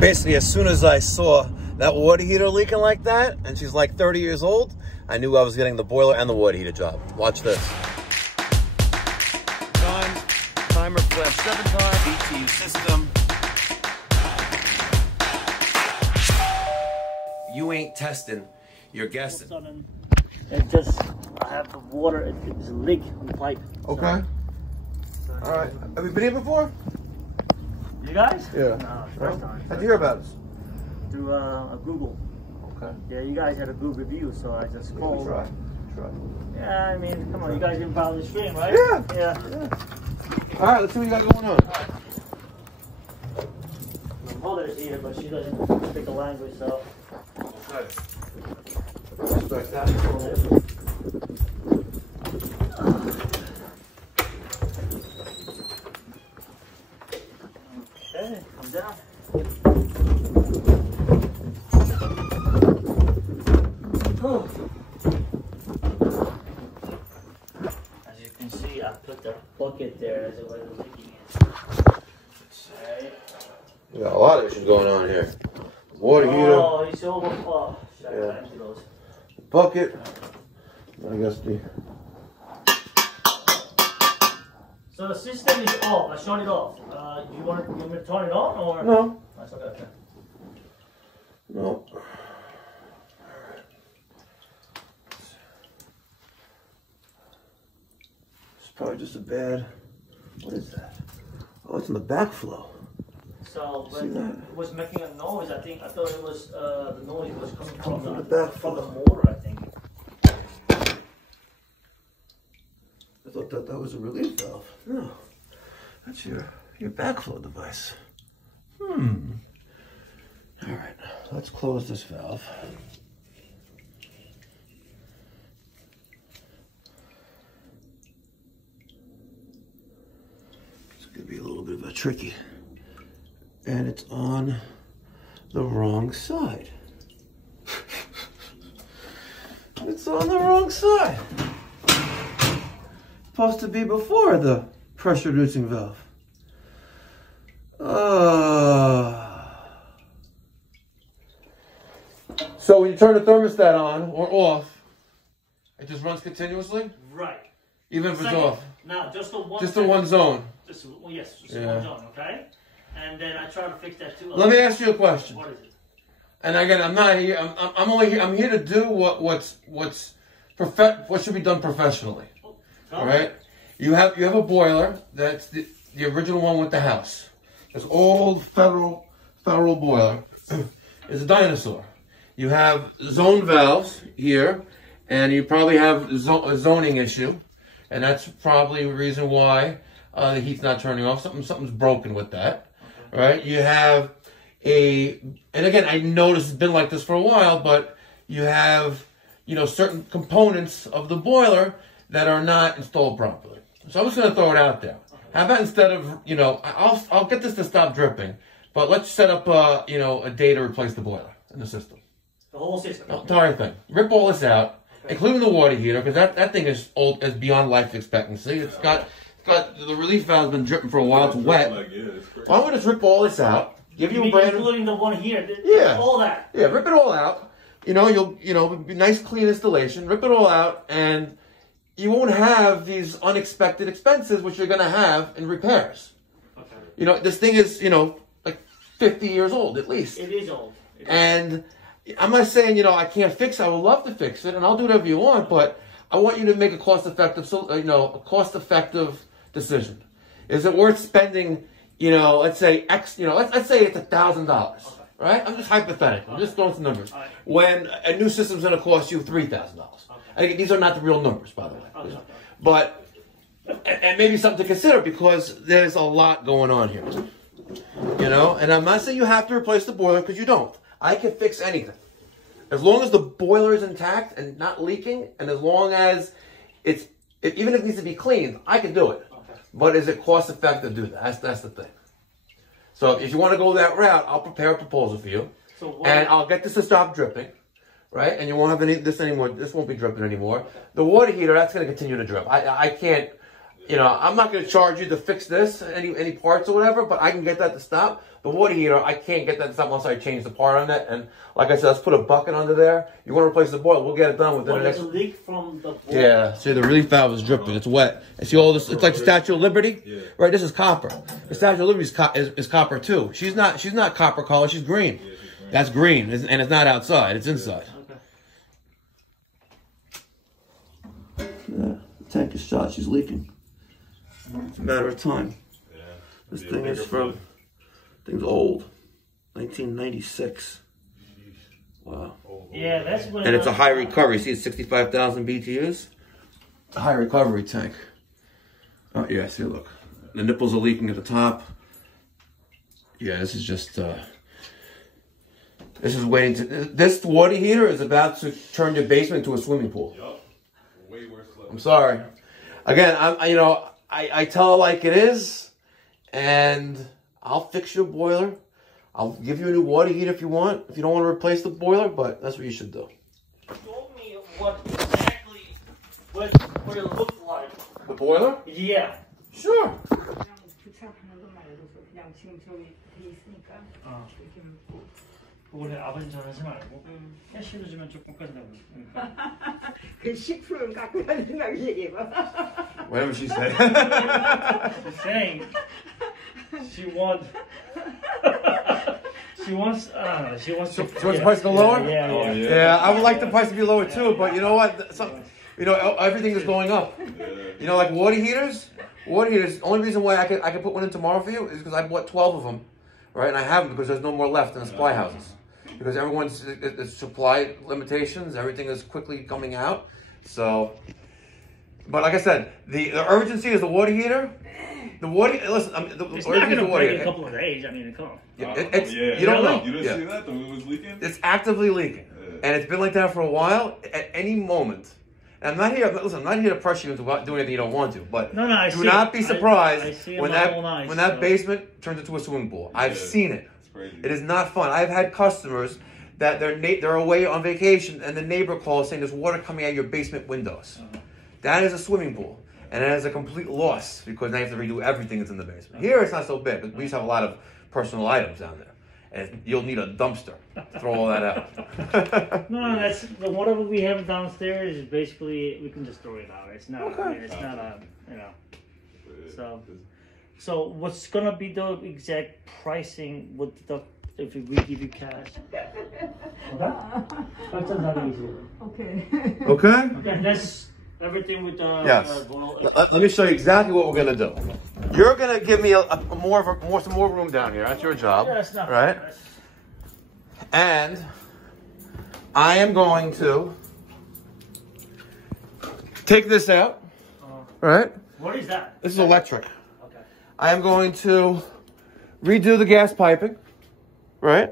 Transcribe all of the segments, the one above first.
Basically, as soon as I saw that water heater leaking like that, and she's like 30 years old, I knew I was getting the boiler and the water heater job. Watch this. Timer flash 7 time, BTU system. You ain't testing, you're guessing. It just, I have the water, it's a leak in the pipe. Okay. So, all right. Have you been here before? You guys? Yeah. No, first time. How'd you hear about us? Through Google. Okay. Yeah, you guys had a good review, so I just called. Try. Yeah, I mean, come on, you guys can follow the stream, right? Yeah. All right, let's see what you got going on. My mother's here, but she doesn't speak the language, so. Okay. Respect that. Okay, come down. As you can see, I put the bucket there as it was leaking in. Right. We got a lot of issues going on here. Water heater. Oh, it's overflow. Yeah. Bucket. I guess the. So the system is off. I shut it off. You want me to turn it on or? No. That's okay. No. It's probably just a bad. What is that? Oh, it's in the backflow. So when it was making a noise, I thought it was the noise was coming from the motor. I think. I thought that was a relief valve. No, that's your backflow device. All right, let's close this valve. It's gonna be a little bit of a tricky. And it's on the wrong side. It's on the wrong side. Supposed to be before the pressure reducing valve. So when you turn the thermostat on or off, it just runs continuously? Right. Even if it's off? No, just the one. Just the one zone? Just one zone, okay? And then I try to fix that too. Let me ask you a question. What is it? And again, I'm not here. I'm only here. I'm here to do what should be done professionally. All right. You have a boiler. That's the original one with the house. This old federal boiler is a dinosaur. You have zone valves here, and you probably have a zoning issue, and that's probably the reason why the heat's not turning off. Something's broken with that. Right? You have and again, I noticed it's been like this for a while, but you have, certain components of the boiler that are not installed properly. So I'm just going to throw it out there. How about instead of, I'll get this to stop dripping, but let's set up, a day to replace the boiler in the system. The whole system? The entire thing. Rip all this out, including the water heater, because that thing is old, is beyond life expectancy. It's got the relief valve's been dripping for a while. It's wet. Why don't we just rip all this out? Give you a brand new, including the one here. All that. Yeah, rip it all out. You'll be nice, clean installation. Rip it all out, and you won't have these unexpected expenses which you're going to have in repairs. Okay. This thing is like 50 years old at least. It is old. And I'm not saying I can't fix it. I would love to fix it, and I'll do whatever you want, but I want you to make a cost-effective decision. Is it worth spending, let's say X, let's say it's $1,000, right? I'm just hypothetical. I'm just throwing some numbers. Right. When a new system's going to cost you $3,000. Okay. These are not the real numbers, by the way. Okay. But, and maybe something to consider because there's a lot going on here. And I'm not saying you have to replace the boiler because you don't. I can fix anything. As long as the boiler is intact and not leaking, and as long as even if it needs to be cleaned, I can do it. But is it cost effective to do that? That's the thing. So if you want to go that route, I'll prepare a proposal for you. And I'll get this to stop dripping, right? And you won't have this anymore. This won't be dripping anymore. The water heater, that's going to continue to drip. I can't, you know, I'm not going to charge you to fix this, any parts or whatever, but I can get that to stop. The water heater, I can't get that to stop unless I change the part on it. And like I said, let's put a bucket under there. You want to replace the boiler, we'll get it done within the next... There's a leak from the boiler. Yeah, see, the relief valve is dripping. It's wet. And see all this? It's like the Statue of Liberty. Yeah. Right, this is copper. The Statue of Liberty is copper, too. She's not copper color, she's green. Yeah, she's green. That's green, and it's not outside, it's inside. Okay. Yeah, the tank is shot, she's leaking. It's a matter of time. Yeah. This thing is thing's old. 1996. Wow. Yeah, that's what. And it's a high recovery. See, it's 65,000 BTUs. A high recovery tank. Oh yeah, see, look. The nipples are leaking at the top. Yeah, this is just. This is waiting to. This water heater is about to turn your basement into a swimming pool. Yup. Way worse. I'm sorry. Again, I tell it like it is, and I'll fix your boiler. I'll give you a new water heater if you want. If you don't want to replace the boiler, but that's what you should do. Show me what it looks like. The boiler? Yeah. Sure. 원래 아버지 전하지 말고 캐시로 주면 조금 끝나고. 그 10%는 갖고 가는 생각이 얘기해봐. Whatever she said. She's saying she wants the price to lower? Yeah. I would like the price to be lower too, but you know what? Everything is going up. You know, like water heaters. The only reason why I could put one in tomorrow for you is because I bought 12 of them, right? And I have them because there's no more left in the supply houses. Because everyone's supply limitations, everything is quickly coming out. So, but like I said, the urgency is the water heater. The water, listen, it's not going to break in a couple of days. I mean, come on. You don't know. You didn't see that? The it was leaking? It's actively leaking. And it's been like that for a while. At any moment. And I'm not here to pressure you into doing anything you don't want to. But do not be surprised when that basement turns into a swimming pool. I've seen it. It is not fun. I've had customers that they're away on vacation and the neighbor calls saying there's water coming out of your basement windows. That is a swimming pool. And it is a complete loss because now you have to redo everything that's in the basement. Here it's not so big, but we used to have a lot of personal items down there. And you'll need a dumpster to throw all that out. No, that's whatever we have downstairs is basically we can just throw it out. It's not. Okay. I mean, it's not a So what's gonna be the exact pricing with if we give you cash? Okay. Okay. That's everything with the. Yes. Let me show you exactly what we're gonna do. You're gonna give me some more room down here. That's your job, right? And I am going to take this out, right? What is that? This is electric. Okay. I am going to redo the gas piping, right?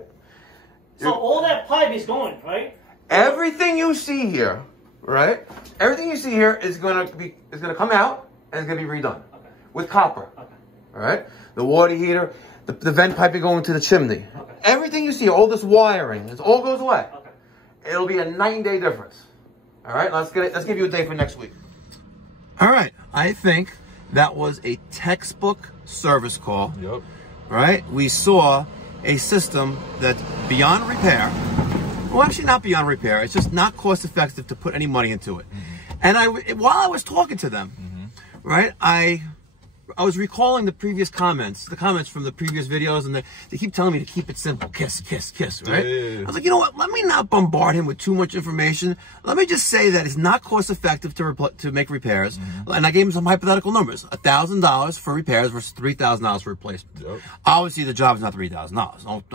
So all that pipe is going, right? Everything you see here, right? Everything you see here is gonna come out and it's gonna be redone. With copper, all right? The water heater, the vent piping going to the chimney. Okay. Everything you see, all this wiring, it all goes away. Okay. It'll be a 9-day difference. All right, let's give you a day for next week. All right, I think that was a textbook service call. Yep. All right, we saw a system that's beyond repair. Well, actually not beyond repair. It's just not cost effective to put any money into it. Mm-hmm. And while I was talking to them, right, I was recalling the previous comments from the previous videos, and they keep telling me to keep it simple. Kiss, kiss, kiss, right? Yeah. I was like, you know what? Let me not bombard him with too much information. Let me just say that it's not cost effective to make repairs. Mm-hmm. And I gave him some hypothetical numbers. $1,000 for repairs versus $3,000 for replacement. Yep. Obviously, the job is not $3,000.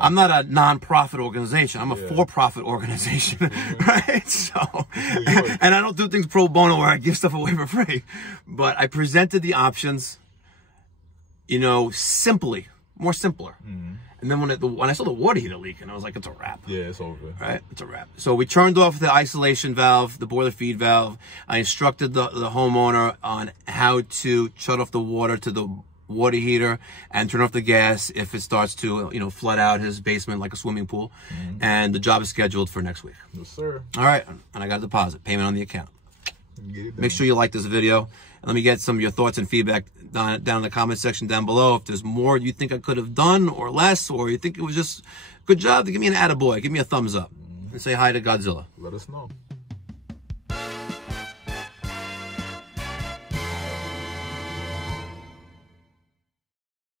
I'm not a non-profit organization. I'm a for-profit organization, right? So, and I don't do things pro bono where I give stuff away for free. But I presented the options, you know, more simpler. Mm-hmm. And then when I saw the water heater leaking, I was like, it's a wrap. Yeah, it's over. Right? It's a wrap. So we turned off the isolation valve, the boiler feed valve. I instructed the homeowner on how to shut off the water to the water heater and turn off the gas if it starts to, you know, flood out his basement like a swimming pool. Mm-hmm. And the job is scheduled for next week. Yes, sir. All right. And I got a deposit, payment on the account. Make sure you like this video. And let me get some of your thoughts and feedback down in the comment section down below. If there's more you think I could have done or less, or you think it was just good job, give me an attaboy. Give me a thumbs up. And say hi to Godzilla. Let us know.